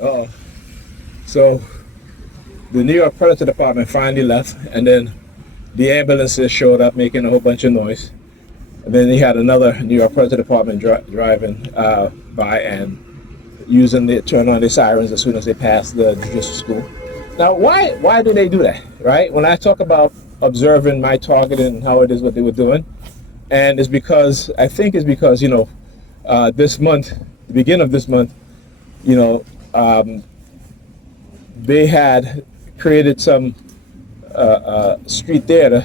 Uh, so the New York Predator Department finally left, and then the ambulances showed up making a whole bunch of noise. And then you had another New York Predator Department driving by and turn on the sirens as soon as they pass the judicial school. Now, why do they do that, right? When I talk about observing my target and how it is what they were doing, and it's because, I think it's because, this month, the beginning of this month, they had created some street theater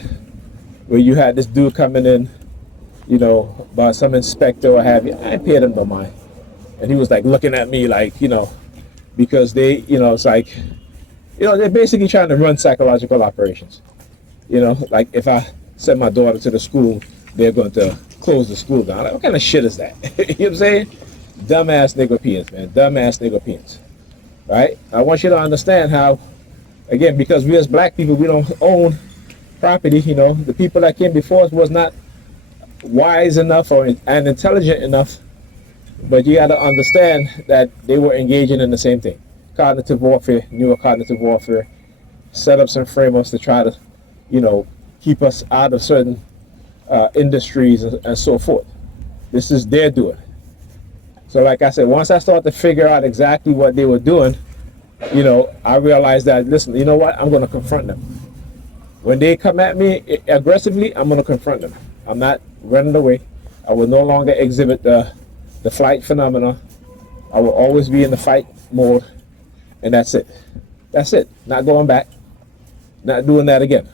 where you had this dude coming in, by some inspector or have you. I paid him no mind. And he was like looking at me like, because they, it's like, they're basically trying to run psychological operations. Like if I send my daughter to the school, they're going to close the school down. Like, what kind of shit is that? You know what I'm saying? Dumbass Negropeans, man. Dumbass Negropeans. Right? I want you to understand how, again, because we as black people, we don't own property. The people that came before us was not wise enough and intelligent enough, but you got to understand that they were engaging in the same thing. Cognitive warfare, newer cognitive warfare, set up some frameworks to try to, keep us out of certain industries and so forth. This is their doing. So like I said, once I started to figure out exactly what they were doing, I realized that, listen, you know what? I'm going to confront them. When they come at me aggressively, I'm going to confront them. I'm not running away. I will no longer exhibit the flight phenomena. I will always be in the fight mode, and that's it. That's it. Not going back. Not doing that again.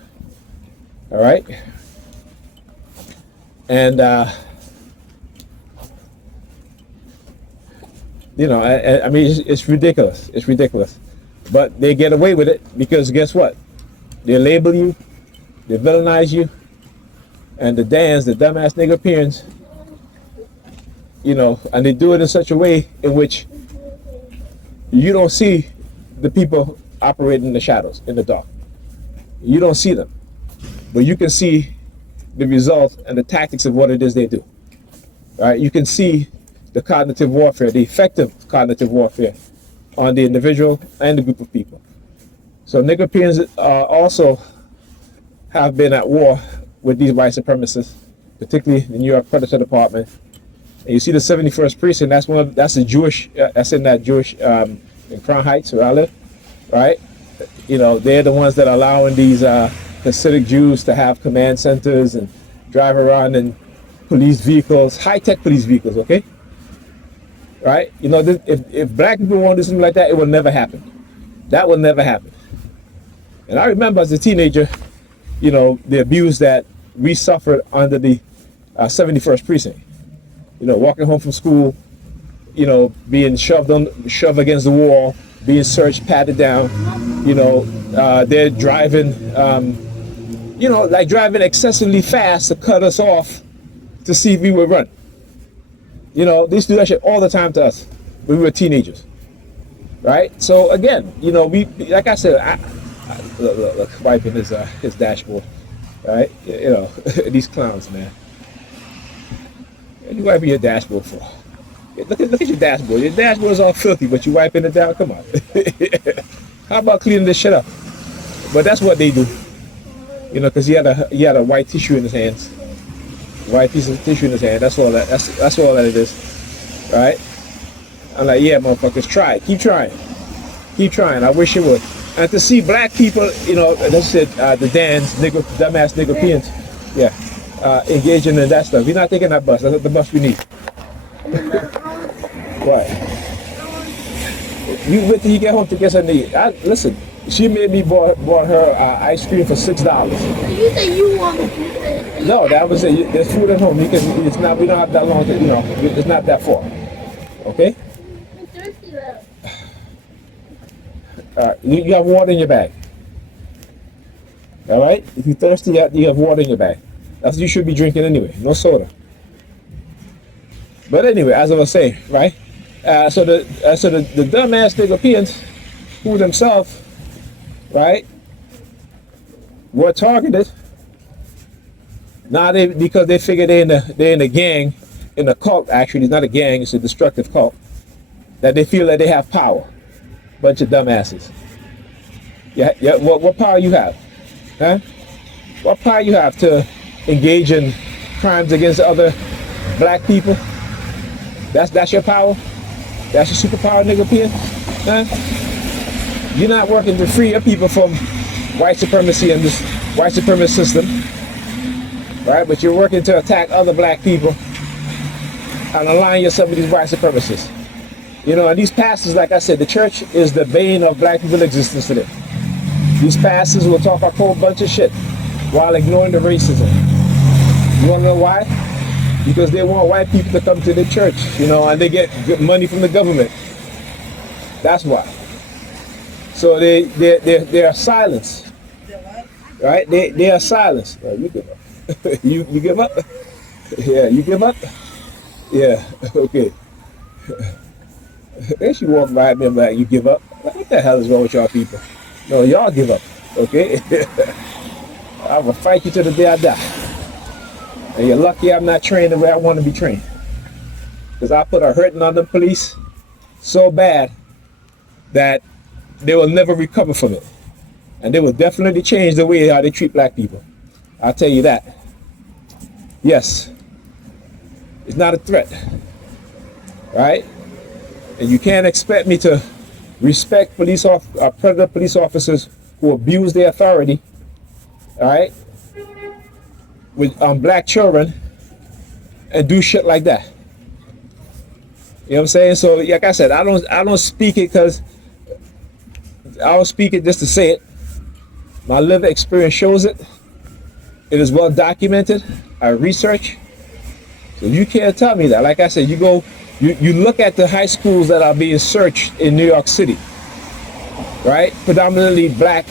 All right? And, I mean, it's ridiculous. It's ridiculous. But they get away with it because guess what? They label you, they villainize you, and the DANS, the dumbass Negropeans, and they do it in such a way in which you don't see the people operating in the shadows, in the dark. You don't see them, but you can see the result and the tactics of what it is they do. Right? You can see the cognitive warfare, the effective cognitive warfare on the individual and the group of people. So Negropeans also have been at war with these white supremacists, particularly the New York Predator Department. And you see the 71st precinct. That's a Jewish. That's in that Jewish in Crown Heights where I live, right? They're the ones that are allowing these Hasidic Jews to have command centers and drive around in police vehicles, high-tech police vehicles. Okay, right? If black people want to do something like that, it will never happen. That will never happen. And I remember as a teenager, the abuse that we suffered under the 71st precinct. Walking home from school, being shoved against the wall, being searched, patted down. They're driving, like driving excessively fast to cut us off to see if we would run. They used to do that shit all the time to us when we were teenagers, right? So again, we, like I said, look, wiping his dashboard, right? These clowns, man. What you wiping your dashboard for? Look at your dashboard. Your dashboard is all filthy, but you wiping it down. Come on. How about cleaning this shit up? But that's what they do, because he had a white tissue in his hands, white piece of tissue in his hand. That's all that. That's all that it is, right? I'm like, yeah, motherfuckers, try it. Keep trying. I wish you would. And to see black people, that's it. The DANS, dumbass Negropeans, yeah. Engaging in that stuff. We're not taking that bus. That's the bus we need. What? You wait till you get home to get something to eat. Listen, she made me bought her ice cream for $6. You said you want food. No, that was it. There's food at home. It's not. We don't have that long to. It's not that far. Okay. I'm thirsty though. You have water in your bag. All right. If you're thirsty, you have water in your bag. That's what you should be drinking anyway. No soda. But anyway, as I was saying, right? So the dumbass Negropeans, who themselves, right, were targeted. Now because they figure they're in a gang, in a cult. Actually, it's not a gang; it's a destructive cult. That they feel that they have power. Bunch of dumbasses. Yeah, yeah. What power you have? Huh? What power you have to engage in crimes against other black people? That's your power? That's your superpower, Negropean? Huh? You're not working to free your people from white supremacy and this white supremacist system, right? But you're working to attack other black people and align yourself with these white supremacists. You know, and these pastors, like I said, the church is the bane of black people's existence today. These pastors will talk a whole bunch of shit while ignoring the racism. You want to know why? Because they want white people to come to the church, you know, and they get good money from the government. That's why. So they are silenced, right? They are silenced. Oh, you give up. you give up? Yeah, you give up? Yeah, okay. They should walk by me like, you give up? What the hell is wrong with y'all people? No, y'all give up, okay? I will fight you to the day I die. And you're lucky I'm not trained the way I want to be trained. Because I put a hurting on the police so bad that they will never recover from it. And they will definitely change the way how they treat black people. I'll tell you that. Yes. It's not a threat. Right? And you can't expect me to respect predator police officers who abuse their authority, all right, with black children and do shit like that. You know what I'm saying? So, like I said, I don't speak it because I don't speak it just to say it. My lived experience shows it. It is well documented. I research. So you can't tell me that. Like I said, you look at the high schools that are being searched in New York City, right? Predominantly black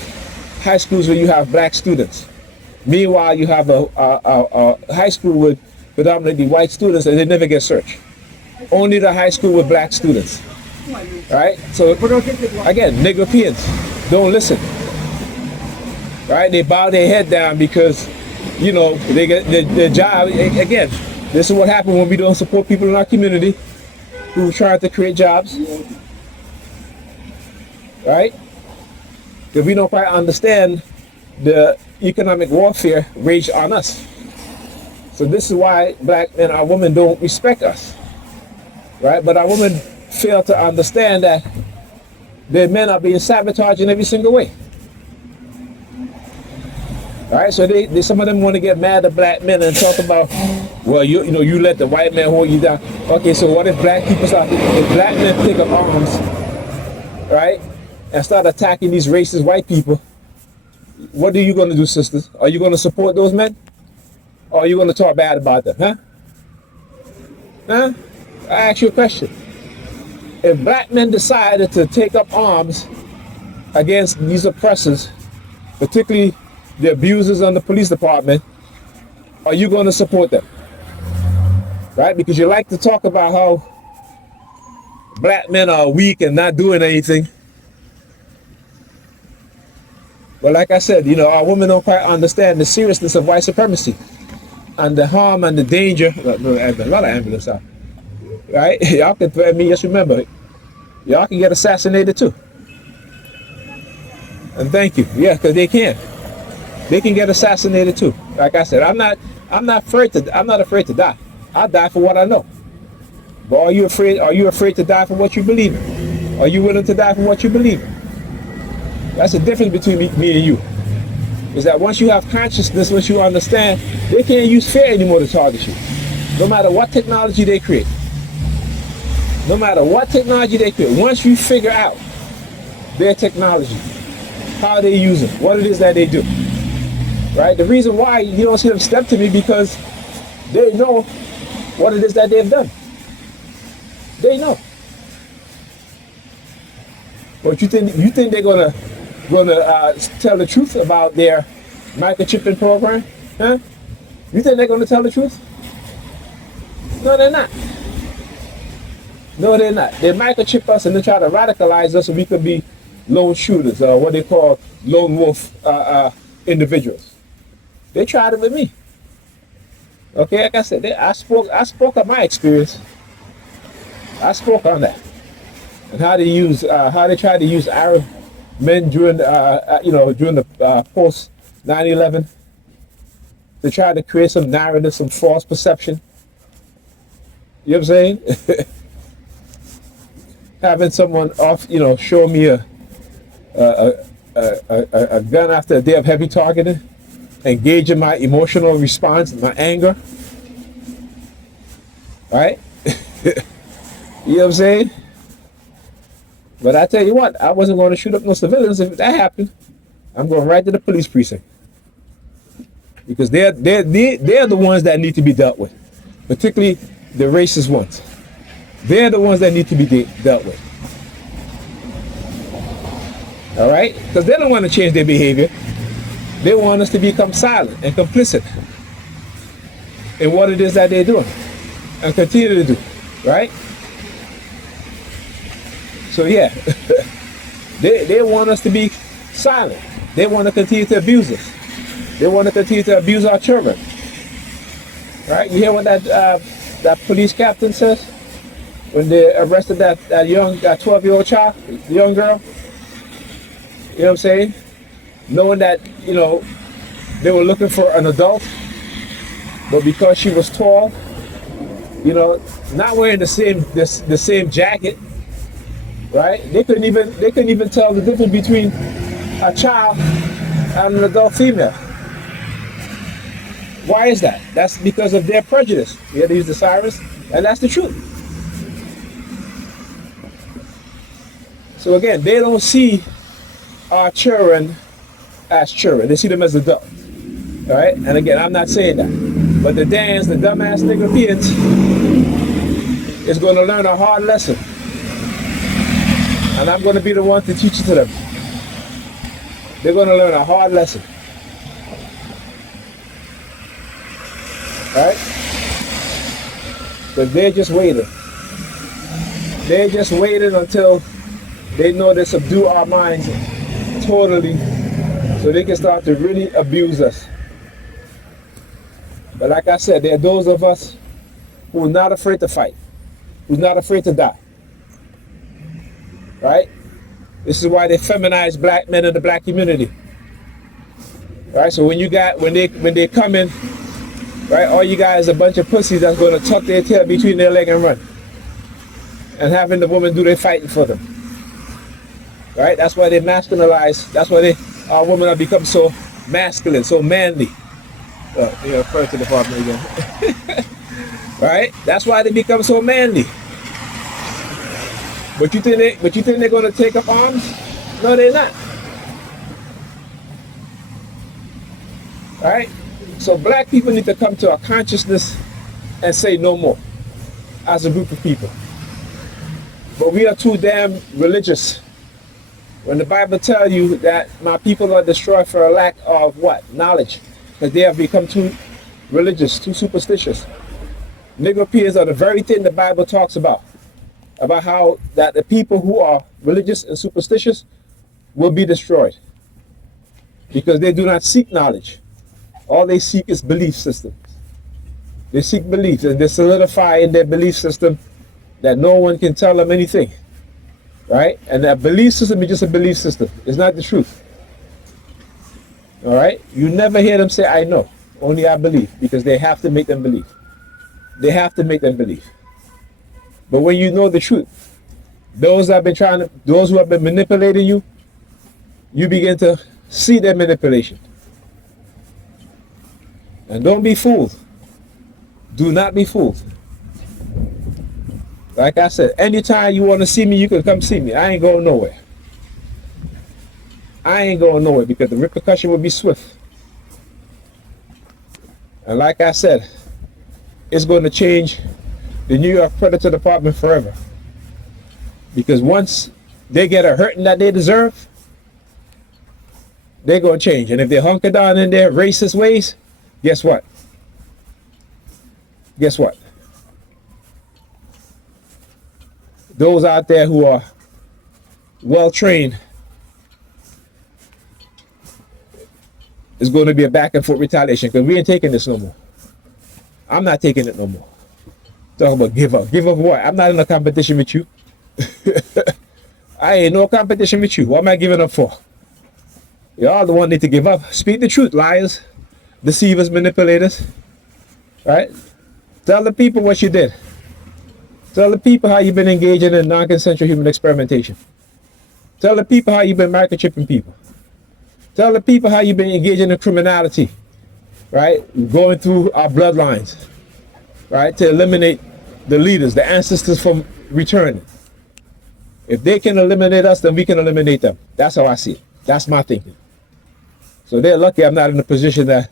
high schools where you have black students. Meanwhile, you have a high school with predominantly white students and they never get searched. Only the high school with black students, right? So again, Negropeans don't listen, right? They bow their head down because, you know, they get their job. Again, this is what happens when we don't support people in our community who try to create jobs, right? Because we don't quite understand the economic warfare waged on us. So this is why black men and women don't respect us, right? But our women fail to understand that their men are being sabotaged in every single way. All right, so some of them want to get mad at black men and talk about, well, you let the white man hold you down. Okay, so what if black men pick up arms, right, and start attacking these racist white people? What are you going to do, sisters? Are you going to support those men? Or are you going to talk bad about them, huh? Huh? I ask you a question. If black men decided to take up arms against these oppressors, particularly the abusers on the police department, are you going to support them? Right? Because you like to talk about how black men are weak and not doing anything. But like I said, you know, our women don't quite understand the seriousness of white supremacy and the harm and the danger. A lot of ambulance out. Right? Y'all can threaten me, just remember, y'all can get assassinated too. And thank you. Yeah, because they can. They can get assassinated too. Like I said, I'm not afraid to die. I'll die for what I know. But are you afraid to die for what you believe in? Are you willing to die for what you believe in? That's the difference between me and you. Is that once you have consciousness, once you understand, they can't use fear anymore to target you. No matter what technology they create. No matter what technology they create. Once you figure out their technology, how they use it, what it is that they do. Right? The reason why you don't see them step to me because they know what it is that they've done. They know. But you think they're gonna tell the truth about their microchipping program? Huh? You think they're gonna tell the truth? No, they're not. No, they're not. They microchip us and they try to radicalize us so we could be lone shooters, or what they call lone wolf individuals. They tried it with me. Okay, like I said, I spoke of my experience. I spoke on that. and how they tried to use Arab men during during the post 9/11 to try to create some narrative, some false perception. You know what I'm saying? Having someone off, show me a gun after a day of heavy targeting, engaging my emotional response, my anger. Right? You know what I'm saying? But I tell you what, I wasn't going to shoot up no civilians if that happened. I'm going right to the police precinct. Because they're the ones that need to be dealt with. Particularly the racist ones. They're the ones that need to be dealt with. All right? Because they don't want to change their behavior. They want us to become silent and complicit in what it is that they're doing and continue to do. Right? So yeah, they want us to be silent. They want to continue to abuse us. They want to continue to abuse our children. Right? You hear what that police captain says when they arrested that 12-year-old child, the young girl? You know what I'm saying? Knowing that, they were looking for an adult, but because she was tall, not wearing the same jacket, right? They couldn't even tell the difference between a child and an adult female. Why is that? That's because of their prejudice. We had to use the sirens, and that's the truth. So again, they don't see our children as children. They see them as adults. All right? And again, I'm not saying that. But the DANS, the dumbass Negropeans, is going to learn a hard lesson. And I'm going to be the one to teach it to them. They're going to learn a hard lesson. All right? But they're just waiting. They're just waiting until they know they subdue our minds totally so they can start to really abuse us. But like I said, there are those of us who are not afraid to fight, who's not afraid to die. Right? This is why they feminize black men in the black community. Right? So when they come in, right, all you guys are a bunch of pussies that's going to tuck their tail between their leg and run. And having the woman do their fighting for them. Right? That's why they masculinize. That's why our women have become so masculine, so manly. First to the department again. Right? That's why they become so manly. But you think they're going to take up arms? No, they're not. Right? So black people need to come to a consciousness and say no more as a group of people. But we are too damn religious. When the Bible tells you that my people are destroyed for a lack of what? Knowledge. Because they have become too religious, too superstitious. Negropeans are the very thing the Bible talks about how that the people who are religious and superstitious will be destroyed. Because they do not seek knowledge. All they seek is belief systems. They seek beliefs and they solidify in their belief system that no one can tell them anything. Right? And that belief system is just a belief system. It's not the truth. All right? You never hear them say, I know. Only I believe. Because they have to make them believe. They have to make them believe. But when you know the truth, those who have been manipulating you, you begin to see their manipulation. And don't be fooled. Do not be fooled. Like I said, anytime you want to see me, you can come see me. I ain't going nowhere. I ain't going nowhere because the repercussion will be swift. And like I said, it's going to change the New York Predator Department forever. Because once they get a hurting that they deserve, they're going to change. And if they hunker down in their racist ways, guess what? Guess what? Those out there who are well trained, is going to be a back and forth retaliation because we ain't taking this no more. I'm not taking it no more. Talk about give up. Give up what? I'm not in a competition with you. I ain't no competition with you. What am I giving up for? Y'all the one need to give up. Speak the truth, liars, deceivers, manipulators. Right? Tell the people what you did. Tell the people how you've been engaging in non-consensual human experimentation. Tell the people how you've been microchipping people. Tell the people how you've been engaging in criminality, right? Going through our bloodlines, right? To eliminate the leaders, the ancestors from returning. If they can eliminate us, then we can eliminate them. That's how I see it. That's my thinking. So they're lucky I'm not in a position that,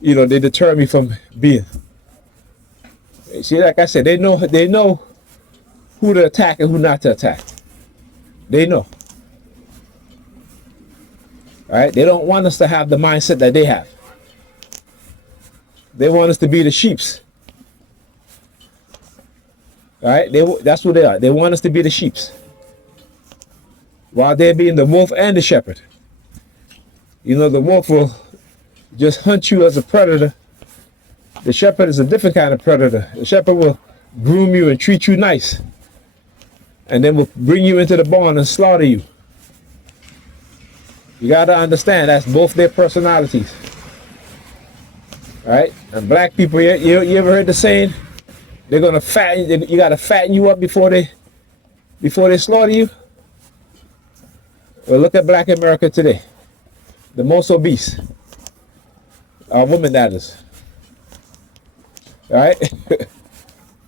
they deter me from being. See, like I said, they know who to attack and who not to attack. They know. Right? They don't want us to have the mindset that they have. They want us to be the sheeps. Right? That's who they are. They want us to be the sheeps. While they're being the wolf and the shepherd. The wolf will just hunt you as a predator. The shepherd is a different kind of predator. The shepherd will groom you and treat you nice. And then will bring you into the barn and slaughter you. You got to understand that's both their personalities. Right? And black people, you ever heard the saying? They're going to fatten, you got to fatten you up before they slaughter you? Well, look at black America today. The most obese. Our women, that is. Right?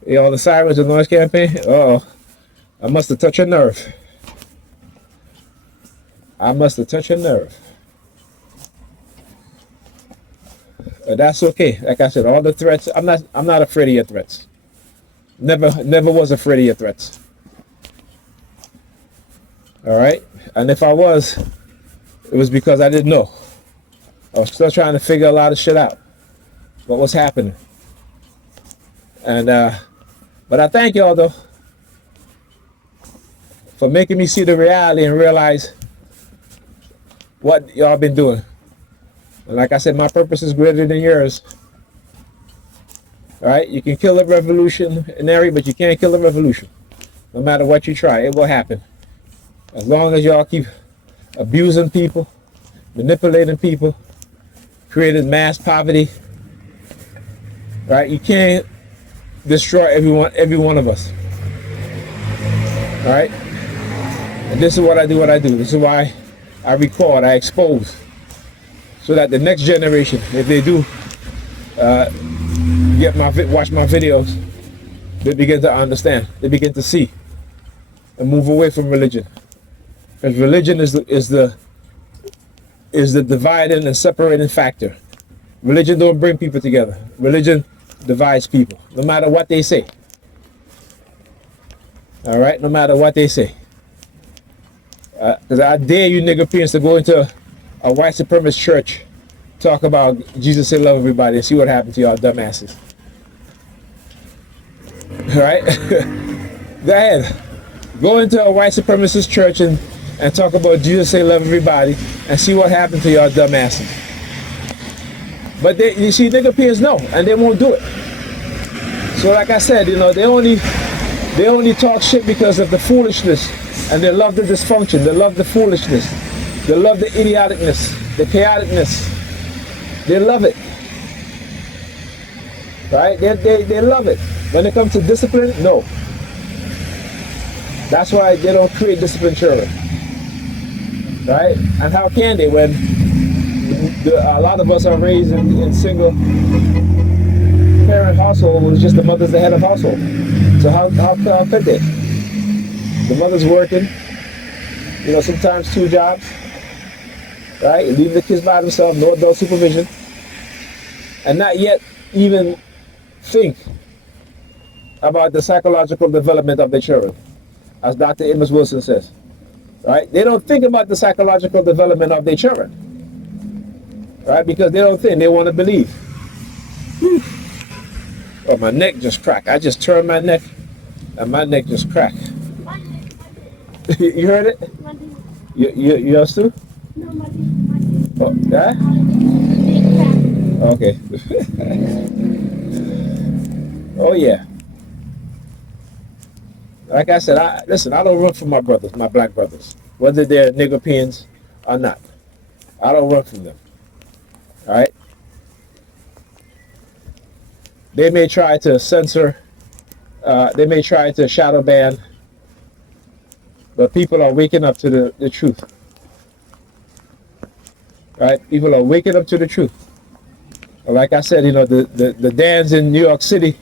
All the sirens and noise campaign? Uh-oh. I must have touched a nerve. But that's okay. Like I said, all the threats, I'm not afraid of your threats. Never was afraid of your threats. All right? And if I was, it was because I didn't know. I was still trying to figure a lot of shit out. What was happening. And but I thank y'all though for making me see the reality and realize what y'all been doing. And like I said, my purpose is greater than yours. All right, you can kill a revolutionary, but you can't kill a revolution. No matter what you try, it will happen. As long as y'all keep abusing people, manipulating people, creating mass poverty, right? You can't destroy every one of us. All right? And this is what I do. This is why I record, I expose, so that the next generation, if they do watch my videos, they begin to understand, they begin to see, and move away from religion. Because religion is the dividing and separating factor. Religion don't bring people together. Religion divides people, no matter what they say. All right, no matter what they say. Because I dare you Negropeans to go into a white supremacist church, talk about Jesus said love everybody, and see what happened to y'all dumbasses. All right? Go ahead. Go into a white supremacist church and talk about Jesus say love everybody, and see what happened to y'all dumbasses. But you see, Negropeans know, and they won't do it. So like I said, they only talk shit because of the foolishness, and they love the dysfunction, they love the foolishness, they love the idioticness, the chaoticness. They love it. Right? They love it. When it comes to discipline, no. That's why they don't create disciplined children. Right? And how can they when a lot of us are raised in single parent household where it's just the mother's the head of household. So how could they? The mother's working, sometimes 2 jobs, right? Leave the kids by themselves, no adult supervision, and not yet even think about the psychological development of their children, as Dr. Amos Wilson says, right? They don't think about the psychological development of their children, right? Because they don't think, they want to believe. Whew. Oh, my neck just cracked. I just turned my neck, and my neck just cracked. You heard it? Yours too? No, my Oh, yeah? Okay. Oh, yeah. Like I said, listen, I don't run from my brothers, my black brothers, whether they're Negropeans or not. I don't run from them. All right. They may try to censor. They may try to shadow ban, but people are waking up to the truth. Right? People are waking up to the truth. Like I said, the DANS in New York City,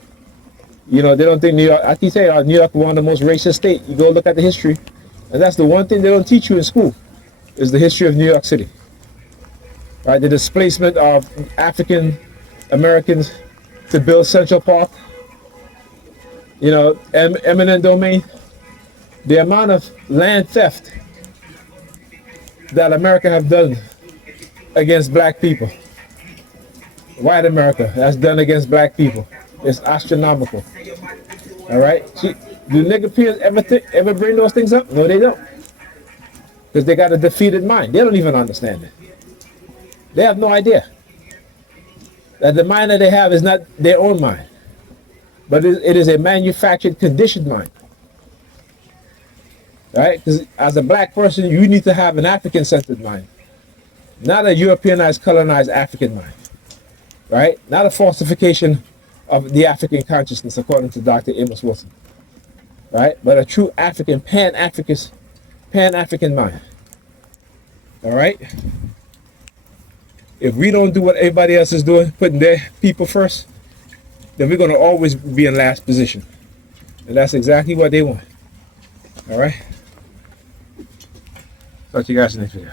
they don't think New York, I keep saying New York is one of the most racist states. You go look at the history, and that's the one thing they don't teach you in school, is the history of New York City. Right? The displacement of African Americans to build Central Park, eminent domain, the amount of land theft that America have done against black people. White America has done against black people. It's astronomical. All right? Do Negropeans ever bring those things up? No, they don't. Because they got a defeated mind. They don't even understand it. They have no idea that the mind that they have is not their own mind, but it is a manufactured, conditioned mind. Right? Because as a black person, you need to have an African-centered mind, not a Europeanized, colonized African mind. Right? Not a falsification of the African consciousness, according to Dr. Amos Wilson. Right? But a true African, Pan-African mind. All right? If we don't do what everybody else is doing, putting their people first, then we're going to always be in last position. And that's exactly what they want. All right? Talk to you guys in the next video.